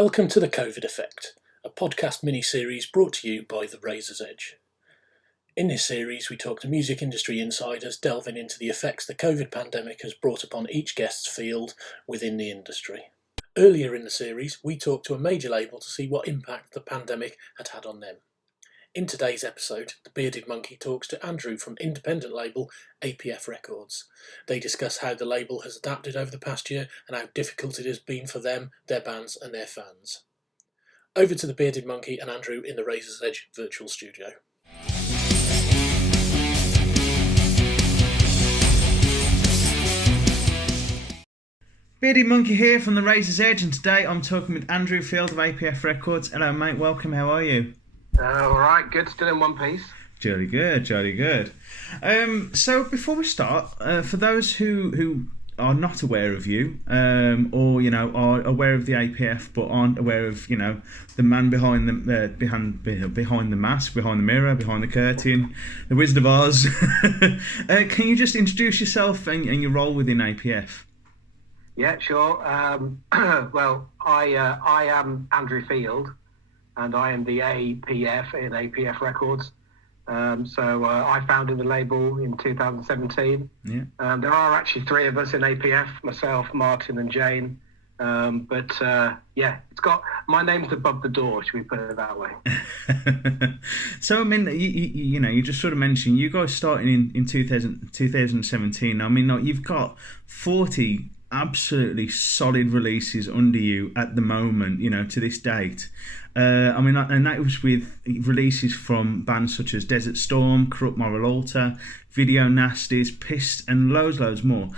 Welcome to The COVID Effect, a podcast mini-series brought to you by The Razor's Edge. In this series, we talk to music industry insiders delving into the effects the COVID pandemic has brought upon each guest's field within the industry. Earlier in the series, we talked to a major label to see what impact the pandemic had had on them. In today's episode, the Bearded Monkey talks to Andrew from independent label APF Records. They discuss how the label has adapted over the past year and how difficult it has been for them, their bands and their fans. Over to the Bearded Monkey and Andrew in the Razor's Edge virtual studio. Bearded Monkey here from the Razor's Edge, and today I'm talking with Andrew Field of APF Records. Hello mate, welcome, how are you? All right, good. Still in one piece. Jolly good, jolly good. So before we start, for those who are not aware of you, or are aware of the APF but aren't aware of the man behind the behind the mask, behind the mirror, behind the curtain, the Wizard of Oz, can you just introduce yourself and your role within APF? Yeah, sure. Well, I am Andrew Field, and I am the APF in APF Records. So I founded the label in 2017. Yeah. There are actually three of us in APF, myself, Martin and Jane. It's got, my name's above the door, should we put it that way? So, I mean, you just sort of mentioned you guys starting in 2017. I mean, you've got 40 absolutely solid releases under you at the moment, to this date. And that was with releases from bands such as Desert Storm, Corrupt Moral Altar, Video Nasties, Pissed, and loads more.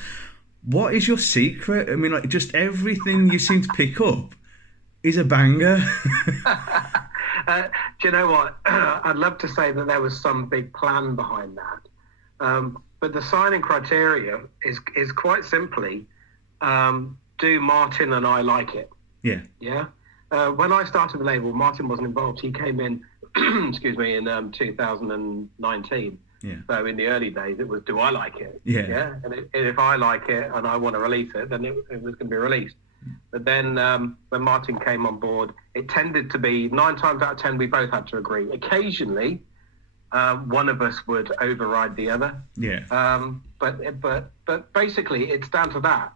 What is your secret? I mean, just everything you seem to pick up is a banger. Do you know what? I'd love to say that there was some big plan behind that. But the signing criteria is quite simply, do Martin and I like it? Yeah. Yeah. When I started the label, Martin wasn't involved. He came in, in 2019. Yeah. So in the early days, it was, do I like it? Yeah. Yeah. And if I like it and I want to release it, then it was going to be released. But then when Martin came on board, it tended to be 9 times out of 10, we both had to agree. Occasionally, one of us would override the other. Yeah. But basically, it's down to that.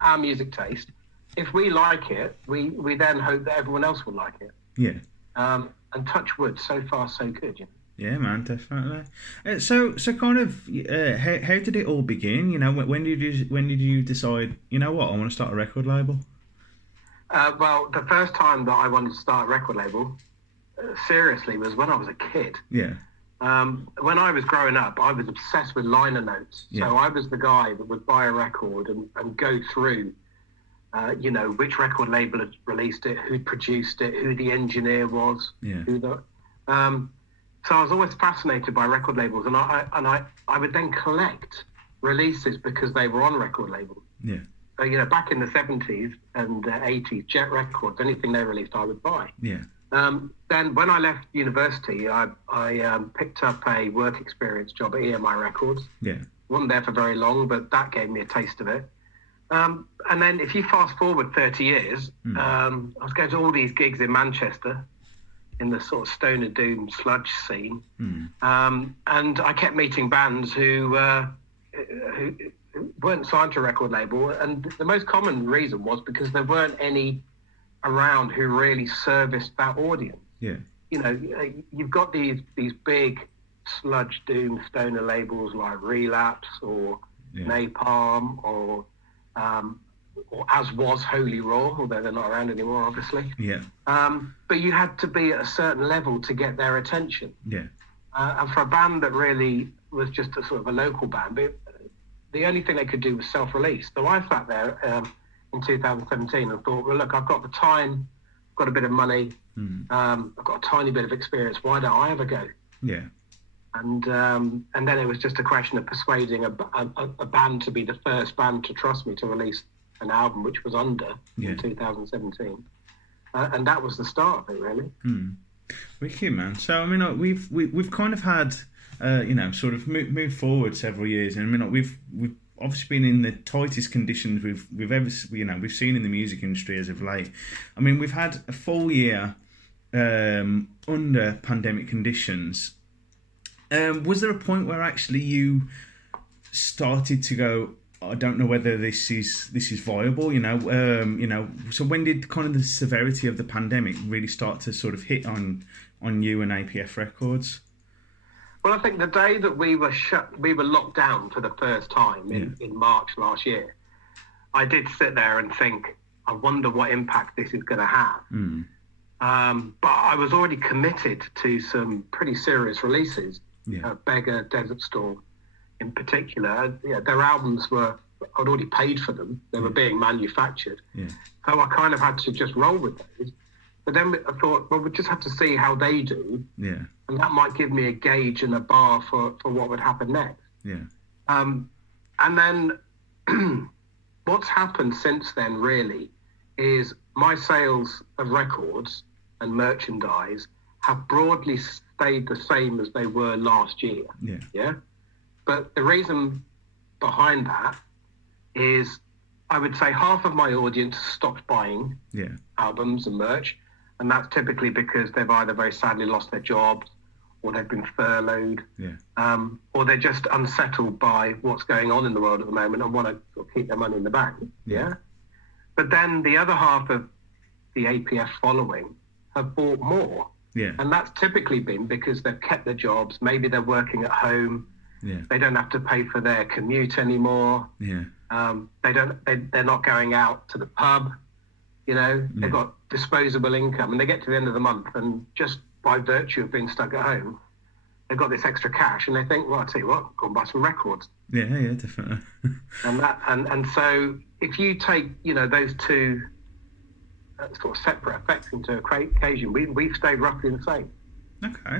Our music taste. If we like it, we then hope that everyone else will like it. Yeah. And touch wood, so far so good. Yeah, man, definitely. So kind of, how did it all begin? When did you decide? You know what, I want to start a record label? Well, the first time that I wanted to start a record label, seriously, was when I was a kid. Yeah. When I was growing up, I was obsessed with liner notes. Yeah. So I was the guy that would buy a record and go through, which record label had released it, who produced it, who the engineer was, Yeah. So I was always fascinated by record labels, and I would then collect releases because they were on record labels. Yeah. So, back in the 70s and 80s, Jet Records, anything they released, I would buy. Yeah. Then when I left university, I picked up a work experience job at EMI Records. Yeah. Wasn't there for very long, but that gave me a taste of it. And then if you fast forward 30 years, I was going to all these gigs in Manchester in the sort of stoner doom sludge scene. And I kept meeting bands who weren't signed to a record label. And the most common reason was because there weren't any around who really serviced that audience. Yeah. You've got these big sludge doom stoner labels like Relapse or Napalm or as was Holy Raw, although they're not around anymore, obviously. Yeah. But you had to be at a certain level to get their attention. Yeah. And for a band that really was just a sort of a local band, the only thing they could do was self-release. So I sat there in 2017 and thought, well, look, I've got the time, I've got a bit of money, I've got a tiny bit of experience. Why don't I have a go? Yeah. And then it was just a question of persuading a band to be the first band to trust me to release an album, which was Under in 2017. And that was the start of it, really. Wicked, man. So, I mean, we've kind of had, sort of moved forward several years. And I mean, we've obviously been in the tightest conditions we've ever we've seen in the music industry as of late. I mean, we've had a full year under pandemic conditions. Was there a point where actually you started to go, I don't know whether this is viable, so when did kind of the severity of the pandemic really start to sort of hit on you and APF Records? Well, I think the day that we were locked down for the first time in March last year, I did sit there and think, I wonder what impact this is going to have. But I was already committed to some pretty serious releases. Beggar, Desert Storm in particular, their albums I'd already paid for them. They were being manufactured. So I kind of had to just roll with those. But then I thought, well, we'll just have to see how they do. And that might give me a gauge and a bar for what would happen next. And then what's happened since then really is my sales of records and merchandise have broadly stayed the same as they were last year. But the reason behind that is I would say half of my audience stopped buying albums and merch, and that's typically because they've either very sadly lost their jobs, or they've been furloughed, or they're just unsettled by what's going on in the world at the moment and want to keep their money in the bank. But then the other half of the APF following have bought more. And that's typically been because they've kept their jobs. Maybe they're working at home. They don't have to pay for their commute anymore. They're not going out to the pub. They've got disposable income, and they get to the end of the month, and just by virtue of being stuck at home, they've got this extra cash, and they think, well, I'll tell you what, go and buy some records. Definitely. and so if you take those two sort of separate effects into occasion, we've stayed roughly the same. Okay,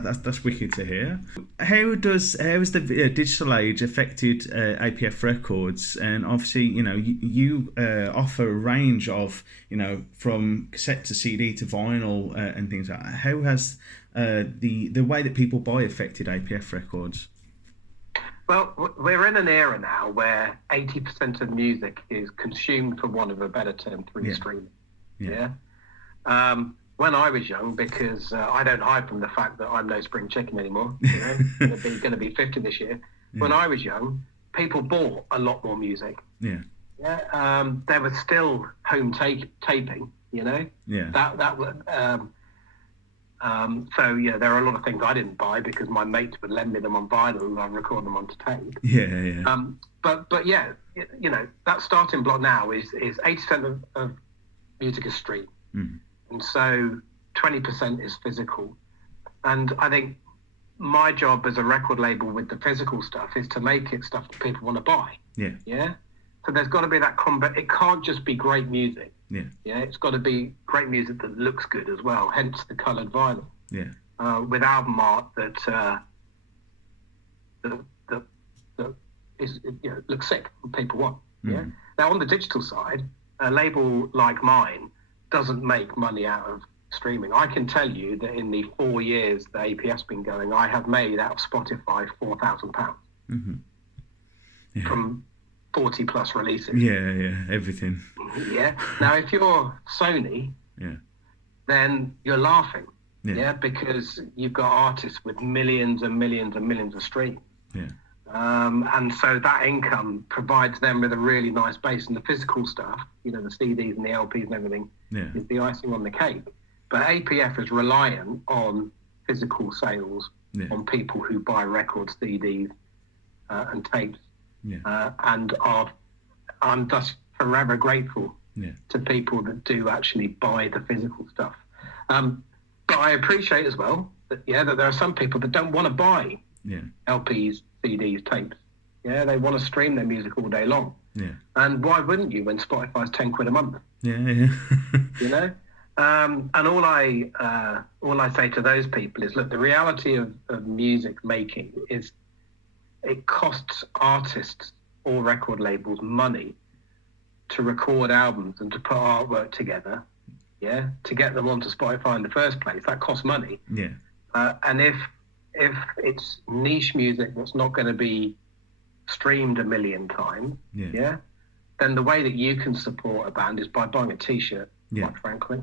that's wicked to hear. How has the digital age affected APF Records? And obviously, you offer a range of, from cassette to CD to vinyl and things like that. How has the way that people buy affected APF Records? Well, we're in an era now where 80% of music is consumed, for want of a better term, through streaming. When I was young, because I don't hide from the fact that I'm no spring chicken anymore, going to be 50 this year. When I was young, people bought a lot more music. There was still home taping, So there are a lot of things I didn't buy because my mates would lend me them on vinyl and I'd record them onto tape. But that starting block now is 80% of music is streamed. And so 20% is physical. And I think my job as a record label with the physical stuff is to make it stuff that people want to buy. So there's got to be that it can't just be great music. It's got to be great music that looks good as well, hence the coloured vinyl. With album art that is, looks sick and people want. Now on the digital side, a label like mine doesn't make money out of streaming. I can tell you that in the 4 years the APF's been going, I have made out of Spotify £4,000 from 40 plus releases. Everything. Now if you're Sony, then you're laughing. Because you've got artists with millions and millions and millions of streams. And so that income provides them with a really nice base, and the physical stuff, the CDs and the LPs and everything, is the icing on the cake. But APF is reliant on physical sales, on people who buy records, CDs, and tapes, and I'm thus forever grateful to people that do actually buy the physical stuff. But I appreciate as well that there are some people that don't want to buy LPs, CDs, tapes. They want to stream their music all day long. And why wouldn't you when Spotify's 10 quid a month? And all I say to those people is, look, the reality of music making is it costs artists or record labels money to record albums and to put artwork together, to get them onto Spotify in the first place. That costs money. And if it's niche music that's not going to be streamed 1 million times, then the way that you can support a band is by buying a T-shirt, quite frankly.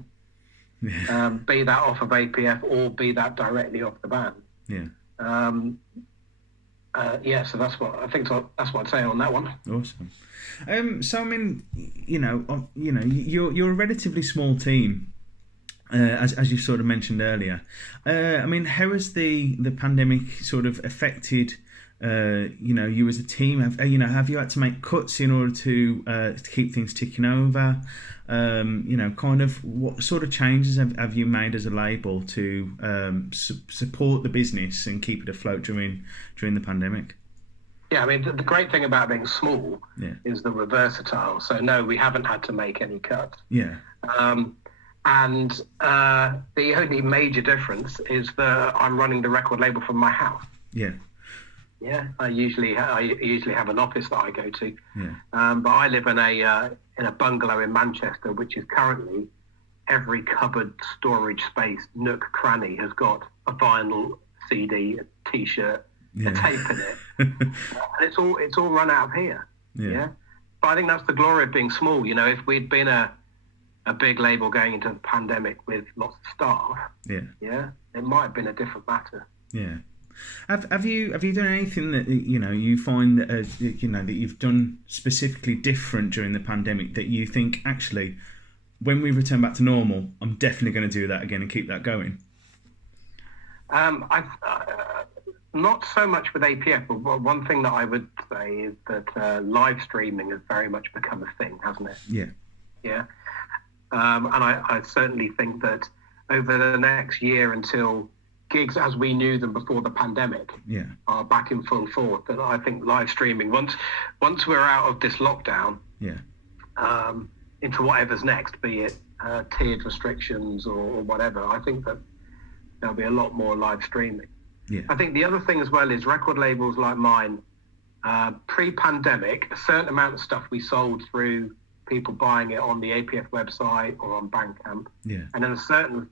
Yeah. Be that off of APF or be that directly off the band. Yeah. So that's what I think. So that's what I'd say on that one. Awesome. So I mean, you're a relatively small team, as you sort of mentioned earlier. I mean, how has the pandemic sort of affected you as a team? Have you had to make cuts in order to keep things ticking over? Kind of what sort of changes have you made as a label to support the business and keep it afloat during the pandemic? Yeah, I mean, the great thing about being small is that we're versatile. So no, we haven't had to make any cuts. Yeah. And the only major difference is that I'm running the record label from my house. Yeah. Yeah, I usually have an office that I go to, yeah. But I live in a bungalow in Manchester, which is currently every cupboard, storage space, nook, cranny has got a vinyl, CD, a T-shirt, a tape in it, and it's all run out of here. Yeah, but I think that's the glory of being small. If we'd been a big label going into the pandemic with lots of staff, it might have been a different matter. Yeah. Have you done anything that you find that that you've done specifically different during the pandemic that you think actually when we return back to normal I'm definitely going to do that again and keep that going? Not so much with APF, but one thing that I would say is that live streaming has very much become a thing, hasn't it? Yeah. And I certainly think that over the next year until gigs as we knew them before the pandemic are back in full force, and I think live streaming, once we're out of this lockdown, into whatever's next, be it tiered restrictions or whatever, I think that there'll be a lot more live streaming. I think the other thing as well is record labels like mine, pre-pandemic, a certain amount of stuff we sold through people buying it on the APF website or on Bandcamp, and then a certain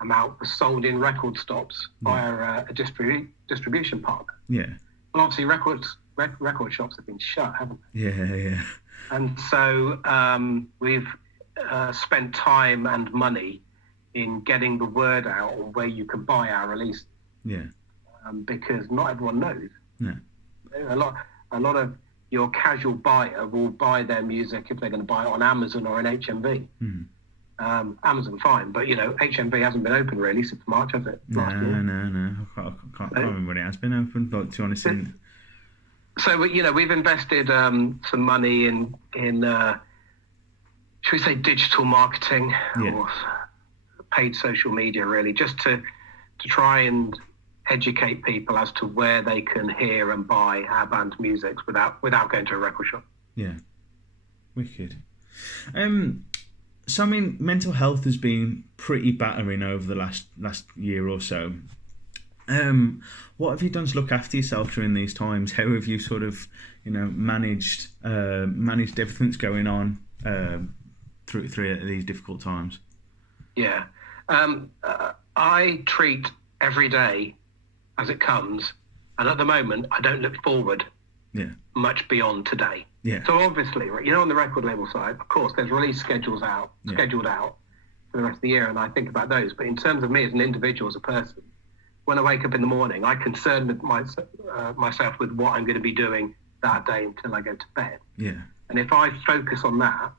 amount was sold in record stops via a distribution partner. Yeah. Well, obviously record shops have been shut, haven't they? Yeah. And so we've spent time and money in getting the word out on where you can buy our release. Yeah. Because not everyone knows. No. A lot of your casual buyer will buy their music if they're going to buy it on Amazon or an HMV. Mm. Amazon fine, but HMV hasn't been open really since March, has it? No. I can't remember when it has been open, but to be honest, so we've invested some money in should we say digital marketing or paid social media, really, just to try and educate people as to where they can hear and buy our band's music without going to a record shop. Yeah, wicked. So I mean, mental health has been pretty battering over the last year or so. What have you done to look after yourself during these times? How have you sort of, managed everything that's going on through these difficult times? Yeah, I treat every day as it comes, and at the moment, I don't look forward much beyond today. Yeah. So obviously, on the record label side, of course, there's release scheduled out for the rest of the year, and I think about those. But in terms of me as an individual, as a person, when I wake up in the morning, I concern with myself with what I'm going to be doing that day until I go to bed. Yeah. And if I focus on that,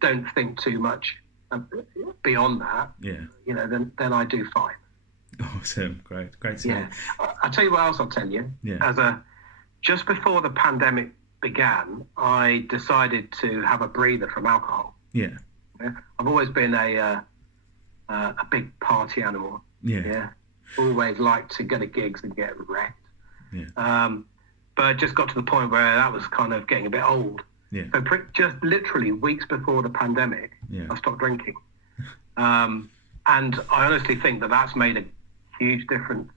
don't think too much beyond that, then I do fine. Awesome, great to hear. I'll tell you what else I'll tell you. Just before the pandemic began, I decided to have a breather from alcohol. I've always been a big party animal. Always liked to go to gigs and get wrecked. But it just got to the point where that was kind of getting a bit old. So just literally weeks before the pandemic, I stopped drinking. And I honestly think that's made a huge difference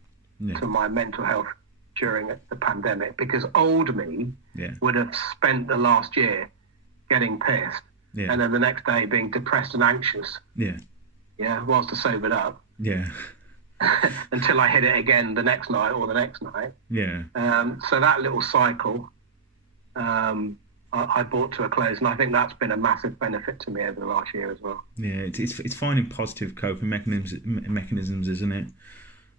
to my mental health during the pandemic, because old me would have spent the last year getting pissed and then the next day being depressed and anxious. Whilst I sobered up. until I hit it again the next night or the next night. Yeah. So that little cycle, I brought to a close, and I think that's been a massive benefit to me over the last year as well. Yeah, it's finding positive coping mechanisms, isn't it?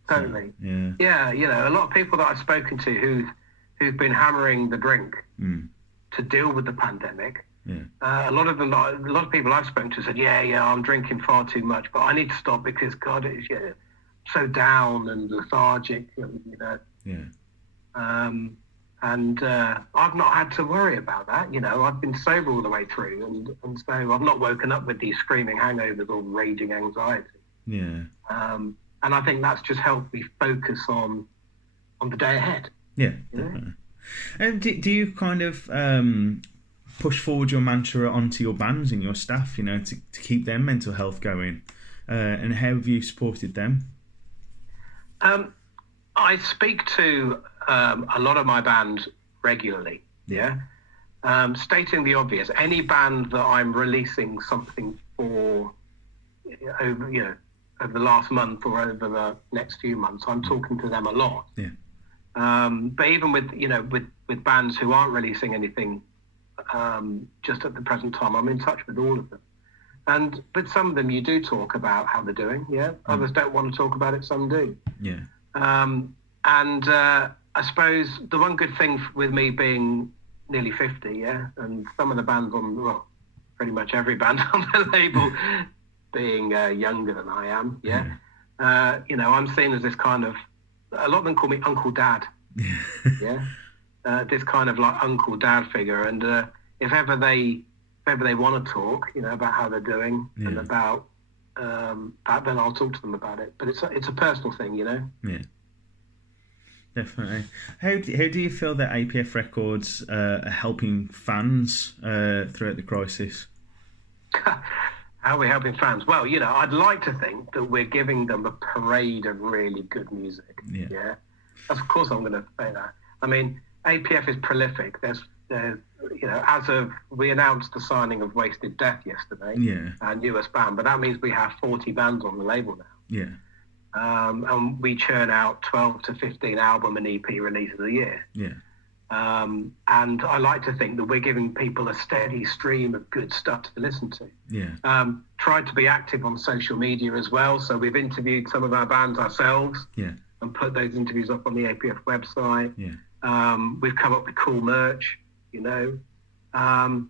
Totally. So, yeah. A lot of people that I've spoken to who've been hammering the drink to deal with the pandemic. Yeah. A lot of people I've spoken to said, I'm drinking far too much, but I need to stop because God, it's so down and lethargic, Yeah. And I've not had to worry about that. I've been sober all the way through, and so I've not woken up with these screaming hangovers or raging anxiety. Yeah. And I think that's just helped me focus on the day ahead. Yeah, definitely. And do you kind of push forward your mantra onto your bands and your staff, to keep their mental health going? And how have you supported them? I speak to a lot of my band regularly, stating the obvious. Any band that I'm releasing something for over the last month or over the next few months, I'm talking to them a lot. Yeah. But even with bands who aren't releasing anything just at the present time, I'm in touch with all of them. And with some of them, you do talk about how they're doing. Yeah. Others don't want to talk about it. Some do. Yeah. And I suppose the one good thing with me being nearly 50, and some of the bands pretty much every band on the label being younger than I am, I'm seen as this kind of, a lot of them call me Uncle Dad, this kind of like Uncle Dad figure. And if ever they want to talk, about how they're doing and about that, then I'll talk to them about it. But it's a personal thing, Yeah. Definitely. How do you feel that APF Records are helping fans throughout the crisis? How are we helping fans? Well, I'd like to think that we're giving them a parade of really good music. Yeah. Of course I'm going to say that. I mean, APF is prolific. There's we announced the signing of Wasted Death yesterday, our newest band, but that means we have 40 bands on the label now. Yeah. And we churn out 12 to 15 album and EP releases a year. Yeah. And I like to think that we're giving people a steady stream of good stuff to listen to. Yeah. Tried to be active on social media as well. So we've interviewed some of our bands ourselves. Yeah. And put those interviews up on the APF website. Yeah. We've come up with cool merch, and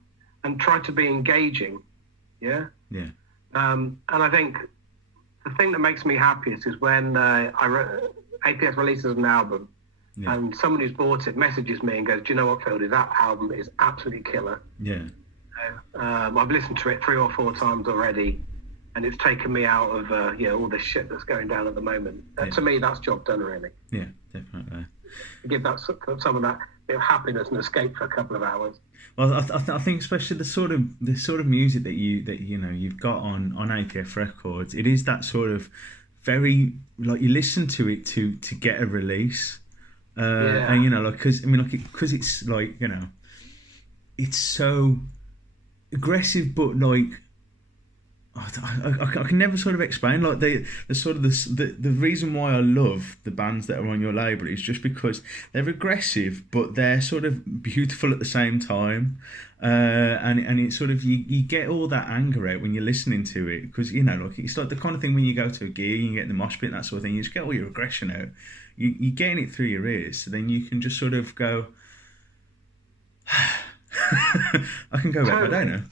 tried to be engaging. Yeah. Yeah. And I think the thing that makes me happiest is when APF releases an album and someone who's bought it messages me and goes, do you know what, Phil, that album is absolutely killer. Yeah. I've listened to it 3 or 4 times already, and it's taken me out of all this shit that's going down at the moment. To me, that's job done, really. Yeah, definitely. Give that some of that bit of happiness and escape for a couple of hours. Well, I think especially the sort of music that you've got on APF Records, it is that sort of very, like, you listen to it to get a release, and because it's like, it's so aggressive, but like, I can never sort of explain, like, the sort of the reason why I love the bands that are on your label is just because they're aggressive, but they're sort of beautiful at the same time, and it's sort of, you get all that anger out when you're listening to it, because like, it's like the kind of thing when you go to a gig and you get in the mosh pit and that sort of thing, you just get all your aggression out, you're getting it through your ears, so then you can just sort of go, I can go back, I don't know.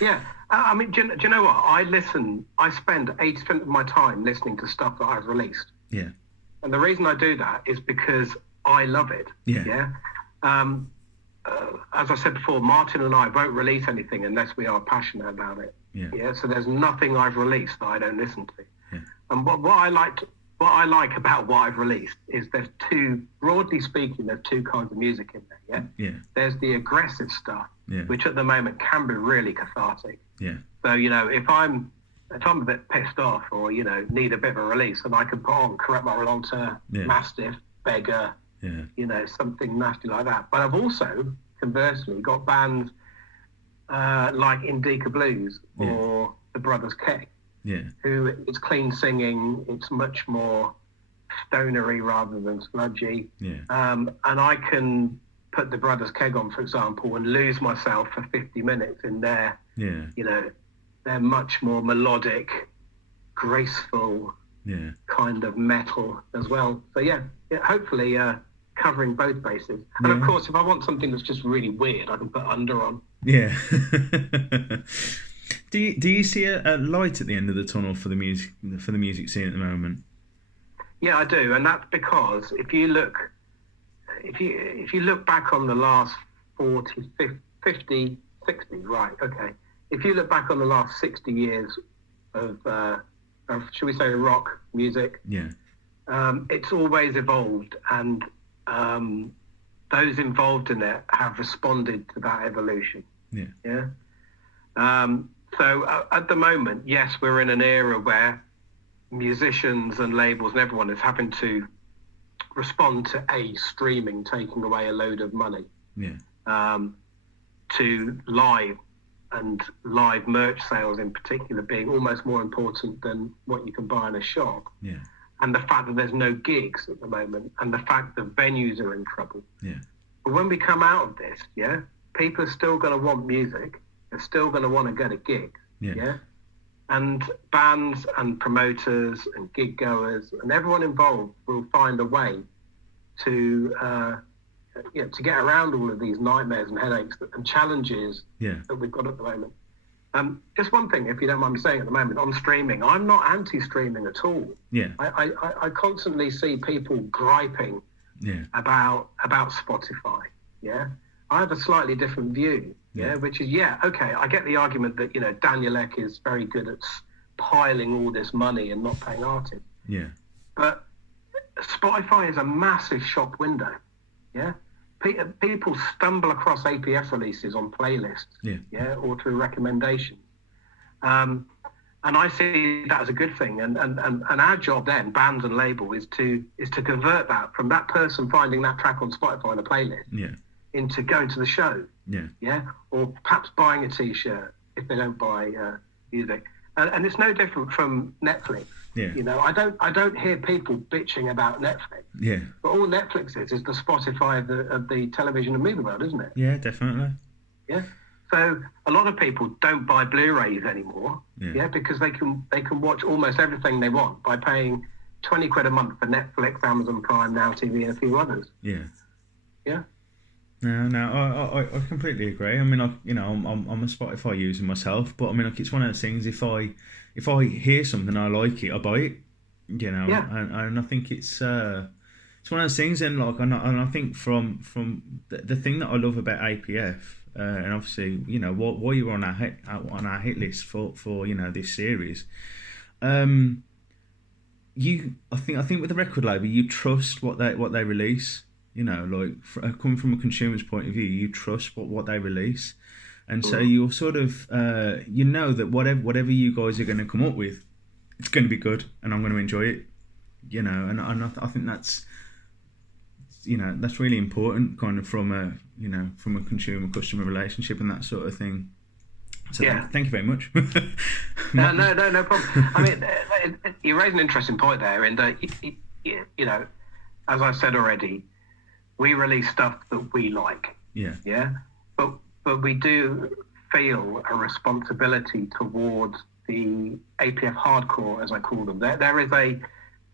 Yeah. I mean, do you know what? I spend 80% of my time listening to stuff that I've released. Yeah. And the reason I do that is because I love it. Yeah. As I said before, Martin and I won't release anything unless we are passionate about it. Yeah. So there's nothing I've released that I don't listen to. Yeah. And what I like about what I've released is broadly speaking, there's 2 kinds of music in there. Yeah. There's the aggressive stuff, which at the moment can be really cathartic. Yeah. So, if I'm a bit pissed off or, need a bit of a release, then I can put on Correct My Volontaire, Mastiff, Beggar, something nasty like that. But I've also, conversely, got bands like Indica Blues or the Brothers K, Yeah. who it's clean singing, it's much more stonery rather than sludgy. Yeah. And I can put the Brothers Keg on, for example, and lose myself for 50 minutes in their, Yeah. you know, they're much more melodic, graceful Yeah. kind of metal as well. So yeah, hopefully covering both bases. And of course, if I want something that's just really weird, I can put Under on. Yeah. Do you see a light at the end of the tunnel for the music scene at the moment? Yeah, I do, and that's because if you look back on the last 40, 50, 60, right? Okay. If you look back on the last 60 years of should we say rock music? Yeah. It's always evolved, and those involved in it have responded to that evolution. Yeah. Yeah. So at the moment, yes, we're in an era where musicians and labels and everyone is having to respond to streaming taking away a load of money. Yeah. To live merch sales in particular being almost more important than what you can buy in a shop. Yeah. And the fact that there's no gigs at the moment, and the fact that venues are in trouble. Yeah. But when we come out of this, yeah, people are still going to want music. They're still going to want to go to gigs. Yeah. Yeah. And bands and promoters and gig goers and everyone involved will find a way to get around all of these nightmares and headaches and challenges that we've got at the moment. Just one thing, if you don't mind me saying at the moment, on streaming, I'm not anti-streaming at all. Yeah. I constantly see people griping about Spotify. Yeah. I have a slightly different view. Yeah. Which is, okay, I get the argument that, Daniel Ek is very good at piling all this money and not paying artists. Yeah. But Spotify is a massive shop window. Yeah. People stumble across APF releases on playlists, or through recommendations, and I see that as a good thing. And our job then, bands and label, is to convert that from that person finding that track on Spotify on a playlist, into going to the show, or perhaps buying a T-shirt if they don't buy music. And it's no different from Netflix. Yeah. I don't hear people bitching about Netflix. Yeah. But all Netflix is the Spotify of the television and movie world, isn't it? Yeah, definitely. Yeah. So a lot of people don't buy Blu-rays anymore. Yeah. Because they can watch almost everything they want by paying £20 a month for Netflix, Amazon Prime, Now TV, and a few others. Yeah. Yeah. No, I completely agree. I mean, I'm a Spotify user myself, but I mean, it's one of those things. If I hear something I like it, I buy it. Yeah. And I think it's one of those things. And I think from the thing that I love about APF, and obviously, why you were on our hit list for this series, I think with the record label, you trust what they release. Coming from a consumer's point of view, you trust what they release, and so you're sort of that whatever you guys are going to come up with, it's going to be good, and I'm going to enjoy it. And I think that's really important, kind of from a consumer customer relationship and that sort of thing. So thank you very much. No problem. I mean, you raise an interesting point there, in that as I said already, we release stuff that we like. Yeah. Yeah. But we do feel a responsibility towards the APF hardcore, as I call them. There is a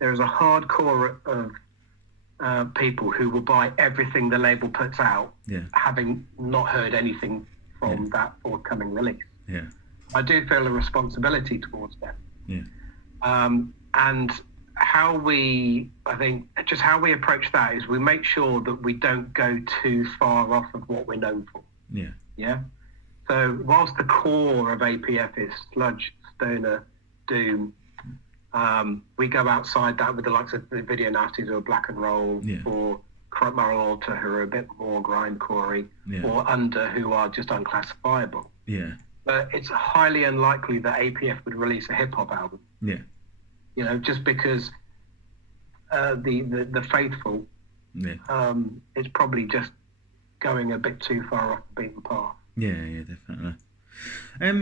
hardcore of people who will buy everything the label puts out, having not heard anything from that forthcoming release. Yeah. I do feel a responsibility towards them. Yeah. And how we approach that is we make sure that we don't go too far off of what we're known for. Yeah. Yeah. So whilst the core of APF is sludge, stoner, doom, we go outside that with the likes of the Video Nasties or Black and Roll, or Corrupt Moral Alter, who are a bit more grindcore, or Under, who are just unclassifiable. Yeah. But it's highly unlikely that APF would release a hip hop album. Yeah. Just because the faithful is probably just going a bit too far off the beaten path. Yeah, definitely.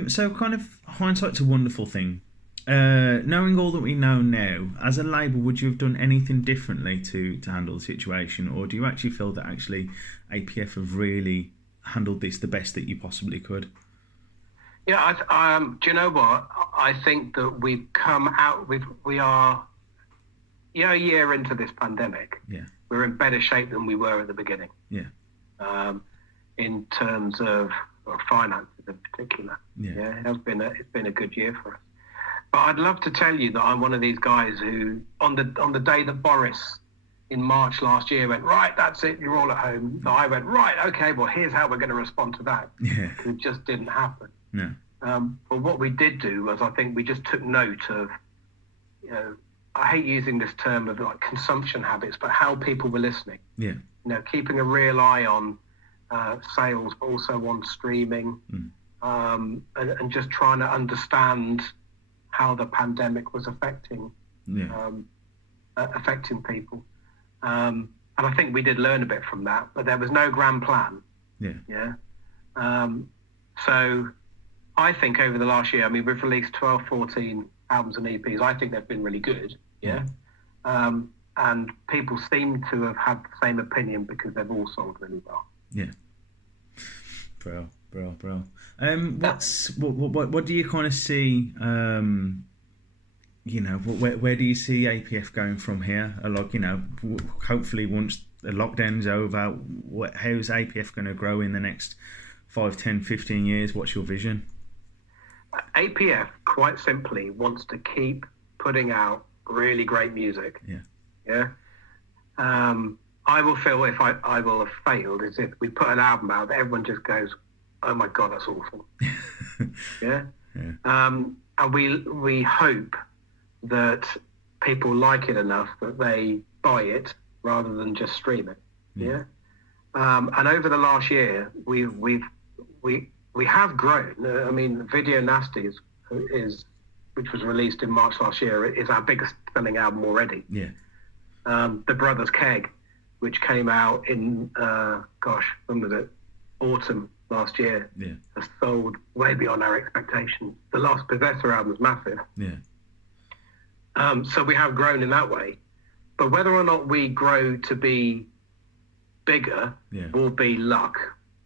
So kind of hindsight's a wonderful thing. Knowing all that we know now, as a label, would you have done anything differently to handle the situation, or do you actually feel that actually APF have really handled this the best that you possibly could? Yeah, do you know what? I think that we've come out. We are, a year into this pandemic. Yeah, we're in better shape than we were at the beginning. Yeah. In terms of finances in particular. Yeah. It's been a good year for us. But I'd love to tell you that I'm one of these guys who, on the day that Boris in March last year went, right, that's it, you're all at home. So I went, right, okay, well, here's how we're going to respond to that. Yeah. It just didn't happen. No. But what we did do was, I think we just took note of, I hate using this term of like consumption habits, but how people were listening. Yeah. Keeping a real eye on sales, but also on streaming, and just trying to understand how the pandemic was affecting people. And I think we did learn a bit from that, but there was no grand plan. Yeah. So I think over the last year, we've released 12, 14 albums and EPs. I think they've been really good. Yeah. And people seem to have had the same opinion because they've all sold really well. Yeah. Bro. What do you kind of see? Where do you see APF going from here? Hopefully once the lockdown's over, how's APF going to grow in the next 5, 10, 15 years? What's your vision? APF, quite simply, wants to keep putting out really great music. Yeah. I will feel if I will have failed is if we put an album out that everyone just goes, oh my God, that's awful. Yeah. And we hope that people like it enough that they buy it rather than just stream it. Yeah. And over the last year, we have grown. Video Nasty is which was released in March last year, is our biggest selling album already. Yeah. The Brothers Keg, which came out in when was it? Autumn last year. Yeah. Has sold way beyond our expectations. The Last Possessor album is massive. Yeah. So we have grown in that way, but whether or not we grow to be bigger will be luck.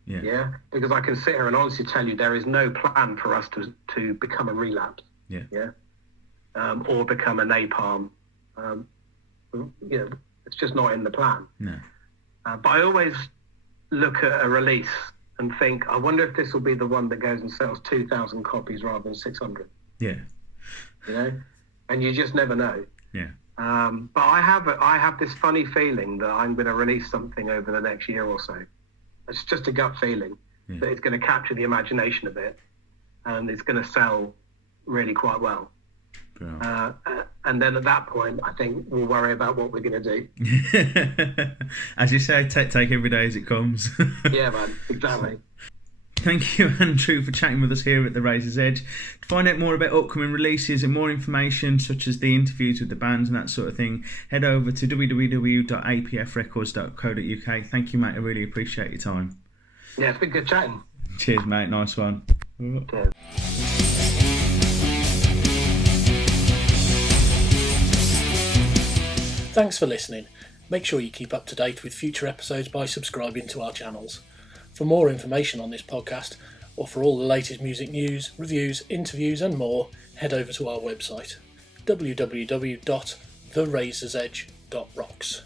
Yeah. Because I can sit here and honestly tell you there is no plan for us to become a Relapse. Yeah. Or become a Napalm. It's just not in the plan. No. But I always look at a release and think, I wonder if this will be the one that goes and sells 2,000 copies rather than 600. Yeah. And you just never know. Yeah. But I have this funny feeling that I'm going to release something over the next year or so. It's just a gut feeling that it's going to capture the imagination a bit, and it's going to sell really quite well. And then at that point, I think we'll worry about what we're going to do. As you say, take every day as it comes. Yeah, man, exactly. Thank you, Andrew, for chatting with us here at The Razor's Edge. To find out more about upcoming releases and more information, such as the interviews with the bands and that sort of thing, head over to www.apfrecords.co.uk. Thank you, mate. I really appreciate your time. Yeah, it's been good chatting. Cheers, mate. Nice one. Cheers. Thanks for listening. Make sure you keep up to date with future episodes by subscribing to our channels. For more information on this podcast, or for all the latest music news, reviews, interviews and more, head over to our website, www.therazorsedge.rocks.